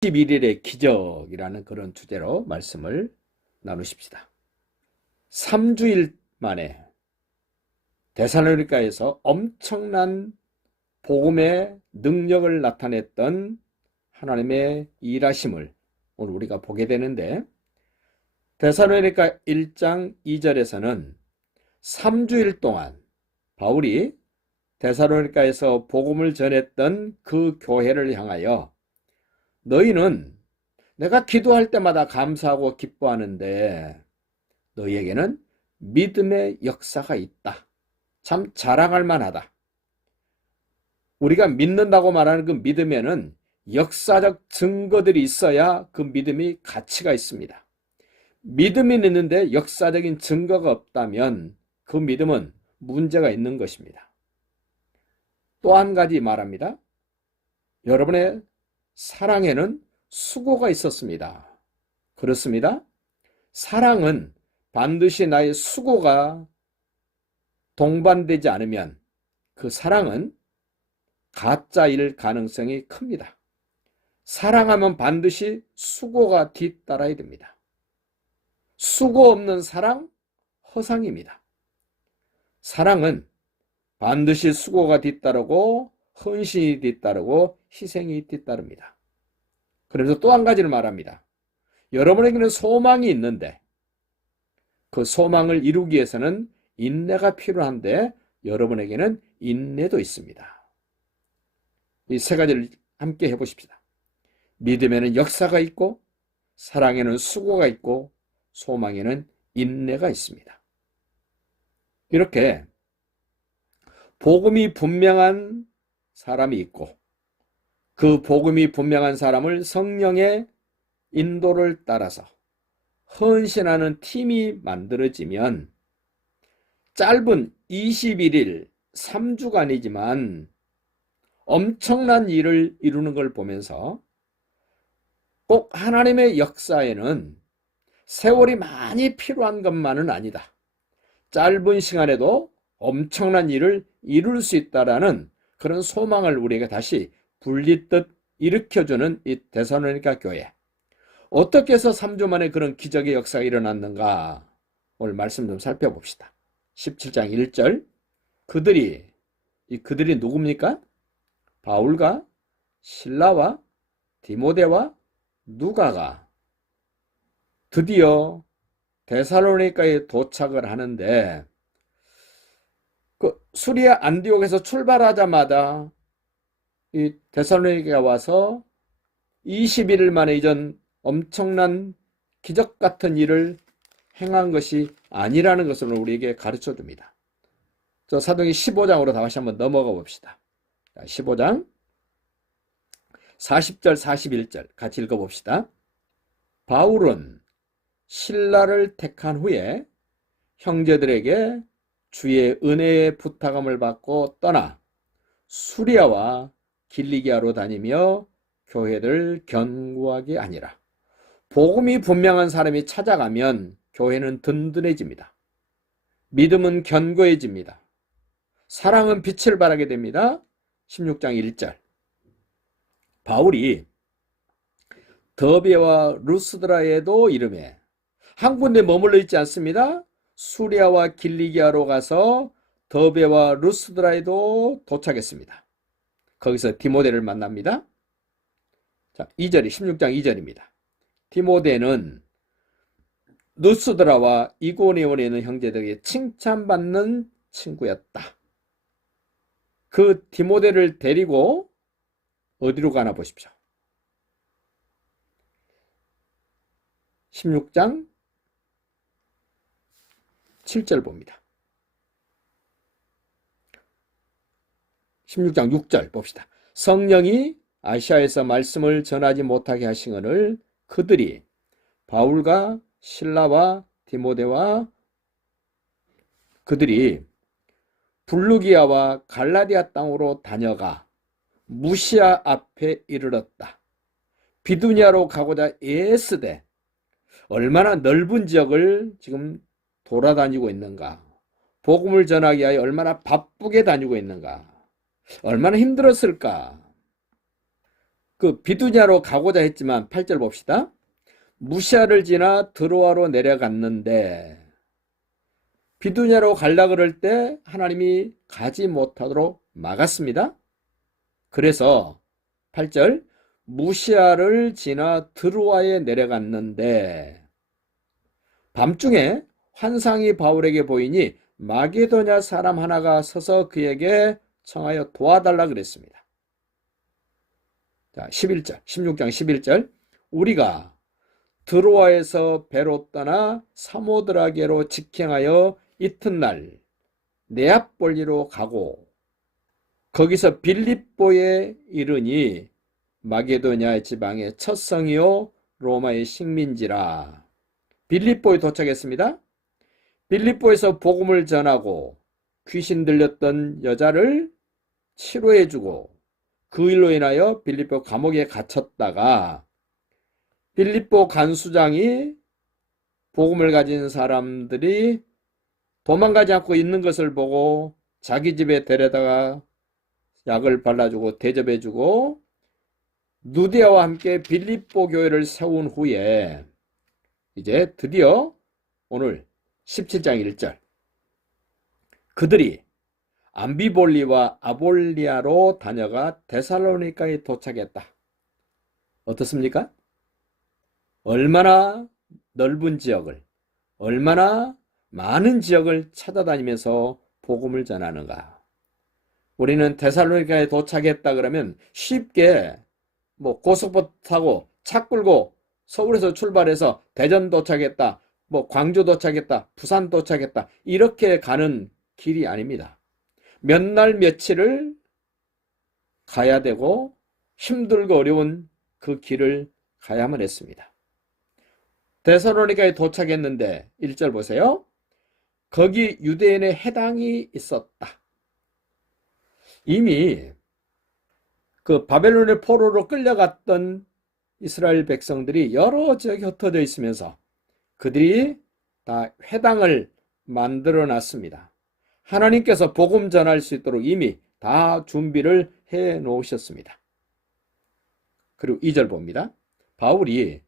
11일의 기적이라는 그런 주제로 말씀을 나누십시다. 3주일 만에 데살로니가에서 엄청난 복음의 능력을 나타냈던 하나님의 일하심을 오늘 우리가 보게 되는데, 데살로니가 1장 2절에서는 3주일 동안 바울이 데살로니가에서 복음을 전했던 그 교회를 향하여 너희는 내가 기도할 때마다 감사하고 기뻐하는데 너희에게는 믿음의 역사가 있다. 참 자랑할 만하다. 우리가 믿는다고 말하는 그 믿음에는 역사적 증거들이 있어야 그 믿음이 가치가 있습니다. 믿음이 있는데 역사적인 증거가 없다면 그 믿음은 문제가 있는 것입니다. 또 한 가지 말합니다. 여러분의 사랑에는 수고가 있었습니다. 그렇습니다. 사랑은 반드시 나의 수고가 동반되지 않으면 그 사랑은 가짜일 가능성이 큽니다. 사랑하면 반드시 수고가 뒤따라야 됩니다. 수고 없는 사랑, 허상입니다. 사랑은 반드시 수고가 뒤따르고 헌신이 뒤따르고 희생이 뒤따릅니다. 그래서 또 한 가지를 말합니다. 여러분에게는 소망이 있는데 그 소망을 이루기 위해서는 인내가 필요한데 여러분에게는 인내도 있습니다. 이 세 가지를 함께 해보십시다. 믿음에는 역사가 있고, 사랑에는 수고가 있고, 소망에는 인내가 있습니다. 이렇게 복음이 분명한 사람이 있고, 그 복음이 분명한 사람을 성령의 인도를 따라서 헌신하는 팀이 만들어지면 짧은 21일, 3주간이지만 엄청난 일을 이루는 걸 보면서 꼭 하나님의 역사에는 세월이 많이 필요한 것만은 아니다. 짧은 시간에도 엄청난 일을 이룰 수 있다라는 그런 소망을 우리에게 다시 불리듯 일으켜주는 이 데살로니가 교회. 어떻게 해서 3주 만에 그런 기적의 역사가 일어났는가? 오늘 말씀 좀 살펴봅시다. 17장 1절. 그들이 누굽니까? 바울과 실라와 디모데와 누가가 드디어 데살로니가에 도착을 하는데, 그 수리아 안디옥에서 출발하자마자 이 데살로니가에 와서 21일 만에 이전 엄청난 기적 같은 일을 행한 것이 아니라는 것을 우리에게 가르쳐 줍니다. 저 사도행전 15장으로 다시 한번 넘어가 봅시다. 15장 40절 41절 같이 읽어봅시다. 바울은 실라를 택한 후에 형제들에게 주의 은혜의 부탁함을 받고 떠나 수리아와 길리기아로 다니며 교회를 견고하게 하니라. 복음이 분명한 사람이 찾아가면 교회는 든든해집니다. 믿음은 견고해집니다. 사랑은 빛을 발하게 됩니다. 16장 1절. 바울이 더베와 루스드라에도 이르매 한 군데 머물러 있지 않습니다. 수리아와 길리기아로 가서 더베와 루스드라에도 도착했습니다. 거기서 디모데를 만납니다. 자, 2절이 16장 2절입니다. 디모데는 루스드라와 이고니온에 있는 형제들에게 칭찬받는 친구였다. 그 디모데를 데리고 어디로 가나 보십시오. 16장 7절 봅니다. 16장 6절 봅시다. 성령이 아시아에서 말씀을 전하지 못하게 하시거늘 그들이 바울과 실라와 디모데와 그들이 블루기아와 갈라디아 땅으로 다녀가 무시아 앞에 이르렀다. 비두니아로 가고자 애쓰되 얼마나 넓은 지역을 지금 돌아다니고 있는가. 복음을 전하기 위하여 얼마나 바쁘게 다니고 있는가. 얼마나 힘들었을까. 그 비두냐로 가고자 했지만 8절 봅시다. 무시아를 지나 드로아로 내려갔는데 비두냐로 갈라 그럴 때 하나님이 가지 못하도록 막았습니다. 그래서 8절 무시아를 지나 드로아에 내려갔는데 밤중에 환상이 바울에게 보이니 마게도냐 사람 하나가 서서 그에게 청하여 도와달라 그랬습니다. 자, 11절, 16장 11절 우리가 드로아에서 배로 떠나 사모드라게로 직행하여 이튿날 네아폴리로 가고 거기서 빌립보에 이르니 마게도냐 지방의 첫 성이요 로마의 식민지라. 빌립보에 도착했습니다. 빌립보에서 복음을 전하고 귀신 들렸던 여자를 치료해주고 그 일로 인하여 빌립보 감옥에 갇혔다가 빌립보 간수장이 복음을 가진 사람들이 도망가지 않고 있는 것을 보고 자기 집에 데려다가 약을 발라주고 대접해주고 누디아와 함께 빌립보 교회를 세운 후에 이제 드디어 오늘 17장 1절 그들이 암비볼리와 아볼리아로 다녀가 데살로니가에 도착했다. 어떻습니까? 얼마나 넓은 지역을, 얼마나 많은 지역을 찾아다니면서 복음을 전하는가. 우리는 데살로니가에 도착했다 그러면 쉽게 고속버스 타고 차 끌고 서울에서 출발해서 대전 도착했다, 광주 도착했다, 부산 도착했다 이렇게 가는 길이 아닙니다. 몇 날 며칠을 가야 되고 힘들고 어려운 그 길을 가야만 했습니다. 데살로니가에 도착했는데 1절 보세요. 거기 유대인의 해당이 있었다. 이미 그 바벨론의 포로로 끌려갔던 이스라엘 백성들이 여러 지역에 흩어져 있으면서 그들이 다 회당을 만들어 놨습니다. 하나님께서 복음 전할 수 있도록 이미 다 준비를 해 놓으셨습니다. 그리고 2절 봅니다. 바울이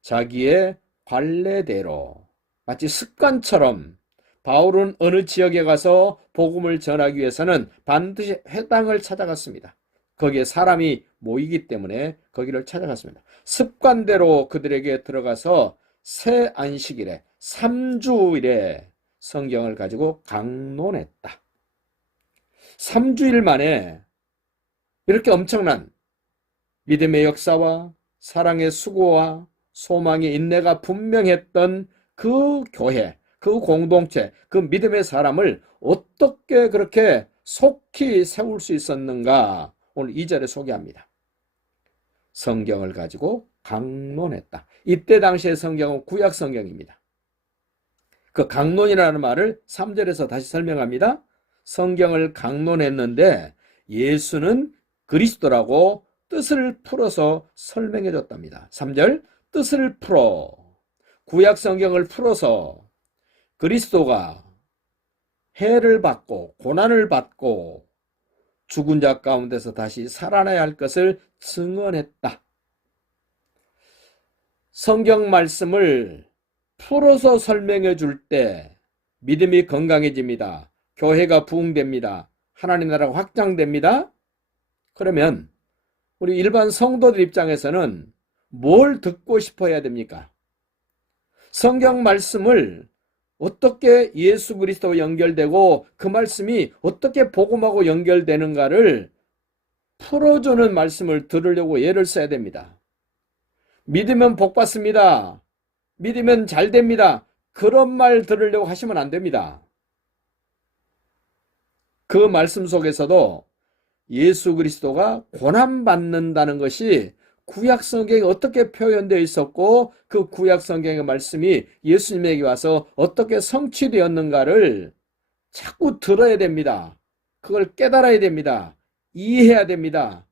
자기의 관례대로 마치 습관처럼 바울은 어느 지역에 가서 복음을 전하기 위해서는 반드시 회당을 찾아갔습니다. 거기에 사람이 모이기 때문에 거기를 찾아갔습니다. 습관대로 그들에게 들어가서 새 안식일에 3주일에 성경을 가지고 강론했다. 3주일 만에 이렇게 엄청난 믿음의 역사와 사랑의 수고와 소망의 인내가 분명했던 그 교회, 그 공동체, 그 믿음의 사람을 어떻게 그렇게 속히 세울 수 있었는가 오늘 2절에 소개합니다. 성경을 가지고 강론했다. 이때 당시의 성경은 구약 성경입니다. 그 강론이라는 말을 3절에서 다시 설명합니다. 성경을 강론했는데 예수는 그리스도라고 뜻을 풀어서 설명해 줬답니다. 3절 뜻을 풀어 구약 성경을 풀어서 그리스도가 해를 받고 고난을 받고 죽은 자 가운데서 다시 살아나야 할 것을 증언했다. 성경 말씀을 풀어서 설명해 줄 때 믿음이 건강해집니다. 교회가 부흥됩니다. 하나님 나라가 확장됩니다. 그러면 우리 일반 성도들 입장에서는 뭘 듣고 싶어 해야 됩니까? 성경 말씀을 어떻게 예수 그리스도와 연결되고 그 말씀이 어떻게 복음하고 연결되는가를 풀어주는 말씀을 들으려고 애를 써야 됩니다. 믿으면 복 받습니다. 믿으면 잘 됩니다. 그런 말 들으려고 하시면 안 됩니다. 그 말씀 속에서도 예수 그리스도가 고난받는다는 것이 구약 성경에 어떻게 표현되어 있었고 그 구약 성경의 말씀이 예수님에게 와서 어떻게 성취되었는가를 자꾸 들어야 됩니다. 그걸 깨달아야 됩니다. 이해해야 됩니다.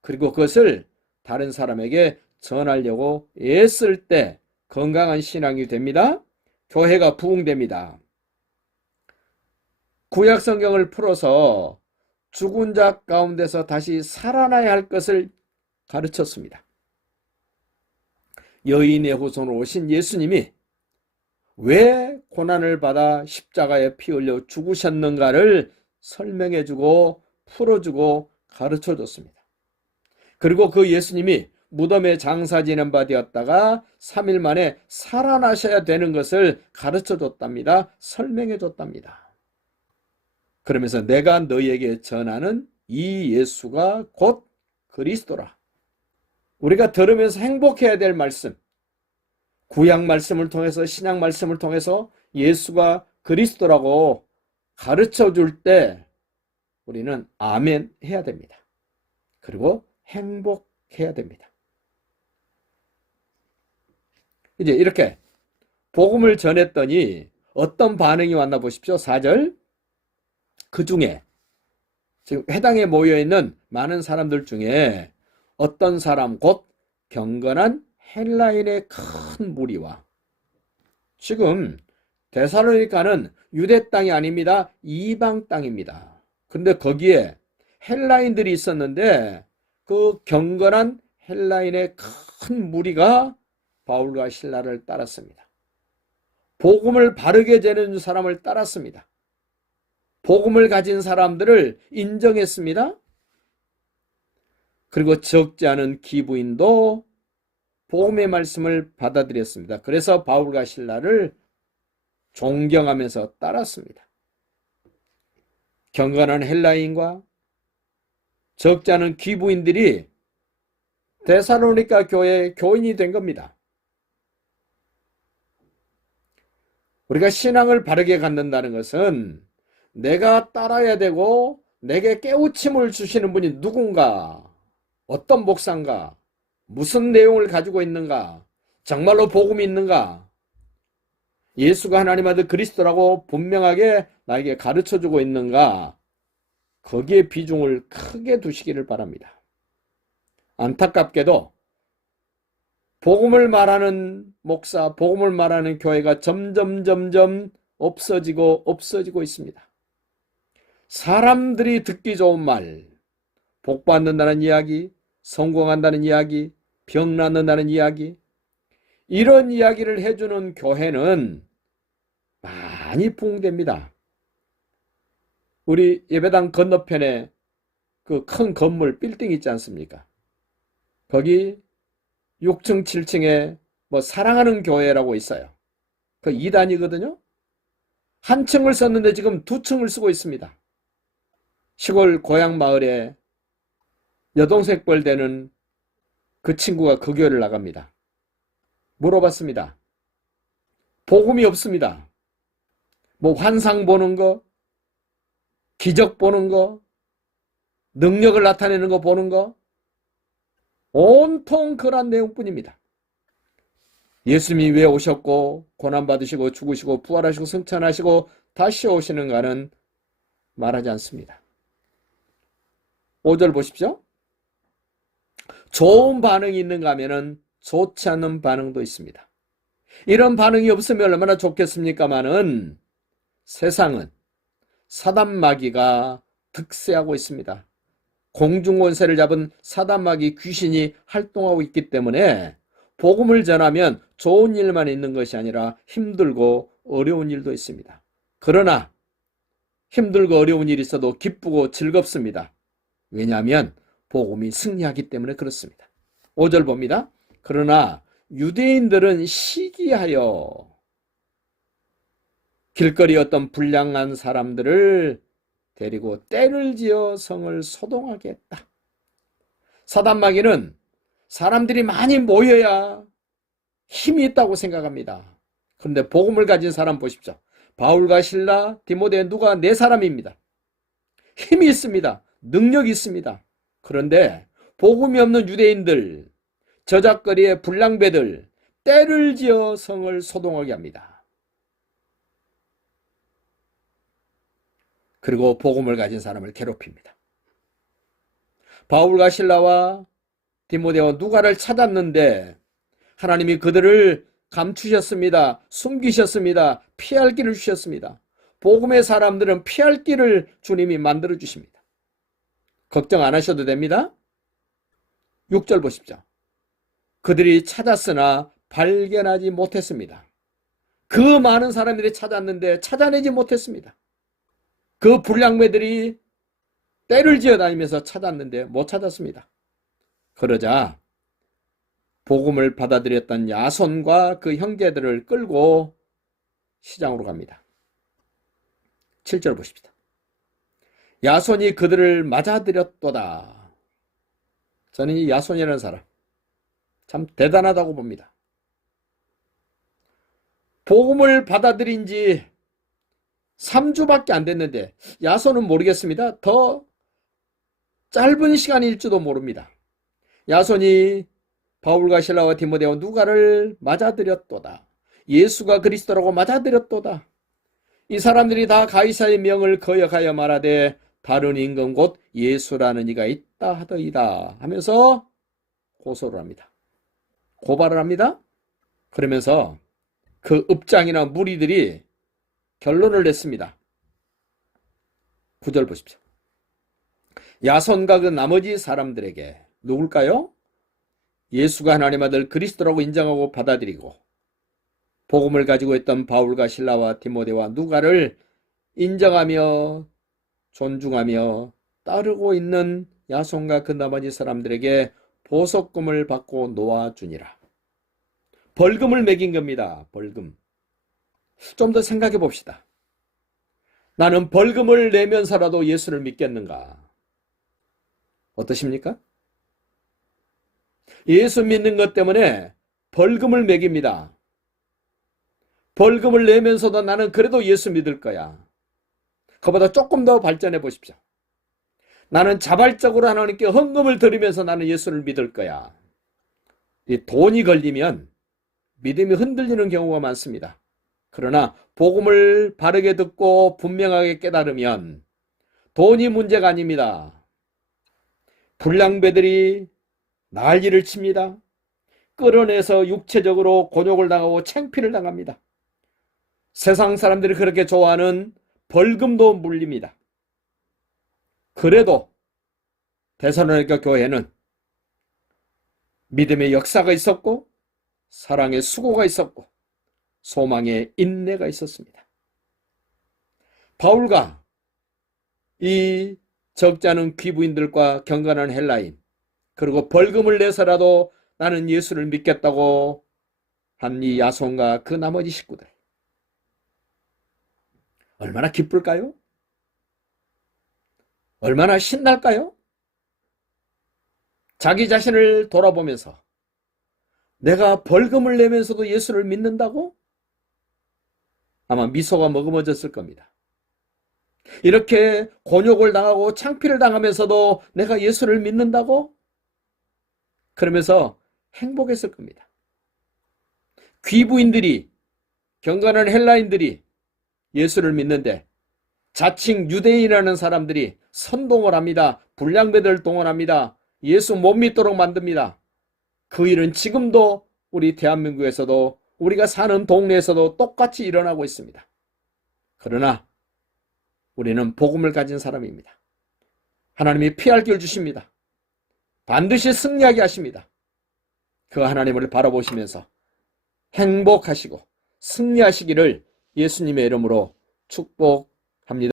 그리고 그것을 다른 사람에게 전하려고 애쓸 때 건강한 신앙이 됩니다. 교회가 부흥됩니다. 구약 성경을 풀어서 죽은 자 가운데서 다시 살아나야 할 것을 가르쳤습니다. 여인의 후손으로 오신 예수님이 왜 고난을 받아 십자가에 피 흘려 죽으셨는가를 설명해주고 풀어주고 가르쳐줬습니다. 그리고 그 예수님이 무덤에 장사 지낸 바 되었다가 3일 만에 살아나셔야 되는 것을 가르쳐줬답니다. 설명해줬답니다. 그러면서 내가 너희에게 전하는 이 예수가 곧 그리스도라. 우리가 들으면서 행복해야 될 말씀, 구약 말씀을 통해서 신약 말씀을 통해서 예수가 그리스도라고 가르쳐 줄 때 우리는 아멘 해야 됩니다. 그리고 행복해야 됩니다. 이제 이렇게 복음을 전했더니 어떤 반응이 왔나 보십시오. 4절. 그 중에 지금 회당에 모여있는 많은 사람들 중에 어떤 사람 곧 경건한 헬라인의 큰 무리와, 지금 데살로니가는 유대 땅이 아닙니다. 이방 땅입니다. 그런데 거기에 헬라인들이 있었는데 그 경건한 헬라인의 큰 무리가 바울과 실라를 따랐습니다. 복음을 바르게 전해준 사람을 따랐습니다. 복음을 가진 사람들을 인정했습니다. 그리고 적지 않은 기부인도 복음의 말씀을 받아들였습니다. 그래서 바울과 실라를 존경하면서 따랐습니다. 경건한 헬라인과 적지 않은 기부인들이 데살로니가 교회의 교인이 된 겁니다. 우리가 신앙을 바르게 갖는다는 것은 내가 따라야 되고 내게 깨우침을 주시는 분이 누군가, 어떤 목사인가, 무슨 내용을 가지고 있는가, 정말로 복음이 있는가, 예수가 하나님 아들 그리스도라고 분명하게 나에게 가르쳐주고 있는가, 거기에 비중을 크게 두시기를 바랍니다. 안타깝게도 복음을 말하는 목사, 복음을 말하는 교회가 점점 없어지고 있습니다. 사람들이 듣기 좋은 말, 복 받는다는 이야기, 성공한다는 이야기, 병 낫는다는 이야기, 이런 이야기를 해주는 교회는 많이 부흥됩니다. 우리 예배당 건너편에 그 큰 건물 빌딩 있지 않습니까? 거기 6층 7층에 사랑하는 교회라고 있어요. 그 2단이거든요. 한 층을 썼는데 지금 2층을 쓰고 있습니다. 시골 고향 마을에 여동생 뻘 되는 그 친구가 그 교회를 나갑니다. 물어봤습니다. 복음이 없습니다. 환상 보는 거, 기적 보는 거, 능력을 나타내는 거 보는 거, 온통 그런 내용뿐입니다. 예수님이 왜 오셨고 고난받으시고 죽으시고 부활하시고 승천하시고 다시 오시는가는 말하지 않습니다. 5절 보십시오. 좋은 반응이 있는가 하면은 좋지 않는 반응도 있습니다. 이런 반응이 없으면 얼마나 좋겠습니까마는 세상은 사단 마귀가 득세하고 있습니다. 공중권세를 잡은 사단 마귀 귀신이 활동하고 있기 때문에 복음을 전하면 좋은 일만 있는 것이 아니라 힘들고 어려운 일도 있습니다. 그러나 힘들고 어려운 일이 있어도 기쁘고 즐겁습니다. 왜냐하면 복음이 승리하기 때문에 그렇습니다. 5절 봅니다. 그러나 유대인들은 시기하여 길거리 어떤 불량한 사람들을 데리고 때를 지어 성을 소동하게 했다. 사단 마귀는 사람들이 많이 모여야 힘이 있다고 생각합니다. 그런데 복음을 가진 사람 보십시오. 바울과 실라, 디모데 누가 네 사람입니다. 힘이 있습니다. 능력이 있습니다. 그런데 복음이 없는 유대인들, 저작거리의 불량배들, 때를 지어 성을 소동하게 합니다. 그리고 복음을 가진 사람을 괴롭힙니다. 바울과 실라와 디모데와 누가를 찾았는데 하나님이 그들을 감추셨습니다. 숨기셨습니다. 피할 길을 주셨습니다. 복음의 사람들은 피할 길을 주님이 만들어 주십니다. 걱정 안 하셔도 됩니다. 6절 보십시오. 그들이 찾았으나 발견하지 못했습니다. 그 많은 사람들이 찾았는데 찾아내지 못했습니다. 그 불량배들이 떼를 지어다니면서 찾았는데 못 찾았습니다. 그러자 복음을 받아들였던 야손과 그 형제들을 끌고 시장으로 갑니다. 7절 보십시다. 야손이 그들을 맞아들였도다. 저는 이 야손이라는 사람 참 대단하다고 봅니다. 복음을 받아들인 지 3주밖에 안 됐는데 야손은 모르겠습니다. 더 짧은 시간일지도 모릅니다. 야손이 바울과 실라와 디모데와 누가를 맞아들였도다. 예수가 그리스도라고 맞아들였도다. 이 사람들이 다 가이사의 명을 거역하여 말하되 다른 임금 곧 예수라는 이가 있다 하더이다 하면서 고소를 합니다. 고발을 합니다. 그러면서 그 읍장이나 무리들이 결론을 냈습니다. 9절 보십시오. 야손과 그 나머지 사람들에게 누굴까요? 예수가 하나님 아들 그리스도라고 인정하고 받아들이고 복음을 가지고 있던 바울과 실라와 디모데와 누가를 인정하며 존중하며 따르고 있는 야손과 그 나머지 사람들에게 보석금을 받고 놓아주니라. 벌금을 매긴 겁니다. 벌금. 좀 더 생각해 봅시다. 나는 벌금을 내면서라도 예수를 믿겠는가? 어떠십니까? 예수 믿는 것 때문에 벌금을 매깁니다. 벌금을 내면서도 나는 그래도 예수 믿을 거야. 그보다 조금 더 발전해 보십시오. 나는 자발적으로 하나님께 헌금을 드리면서 나는 예수를 믿을 거야. 이 돈이 걸리면 믿음이 흔들리는 경우가 많습니다. 그러나 복음을 바르게 듣고 분명하게 깨달으면 돈이 문제가 아닙니다. 불량배들이 난리를 칩니다. 끌어내서 육체적으로 곤욕을 당하고 창피를 당합니다. 세상 사람들이 그렇게 좋아하는 벌금도 물립니다. 그래도 데살로니가 교회는 믿음의 역사가 있었고 사랑의 수고가 있었고 소망의 인내가 있었습니다. 바울과 이 적지 않은 귀부인들과 경건한 헬라인 그리고 벌금을 내서라도 나는 예수를 믿겠다고 한 이 야손과 그 나머지 식구들 얼마나 기쁠까요? 얼마나 신날까요? 자기 자신을 돌아보면서 내가 벌금을 내면서도 예수를 믿는다고? 아마 미소가 머금어졌을 겁니다. 이렇게 곤욕을 당하고 창피를 당하면서도 내가 예수를 믿는다고? 그러면서 행복했을 겁니다. 귀부인들이, 경건한 헬라인들이 예수를 믿는데 자칭 유대인이라는 사람들이 선동을 합니다. 불량배들을 동원합니다. 예수 못 믿도록 만듭니다. 그 일은 지금도 우리 대한민국에서도 우리가 사는 동네에서도 똑같이 일어나고 있습니다. 그러나 우리는 복음을 가진 사람입니다. 하나님이 피할 길 주십니다. 반드시 승리하게 하십니다. 그 하나님을 바라보시면서 행복하시고 승리하시기를 예수님의 이름으로 축복합니다.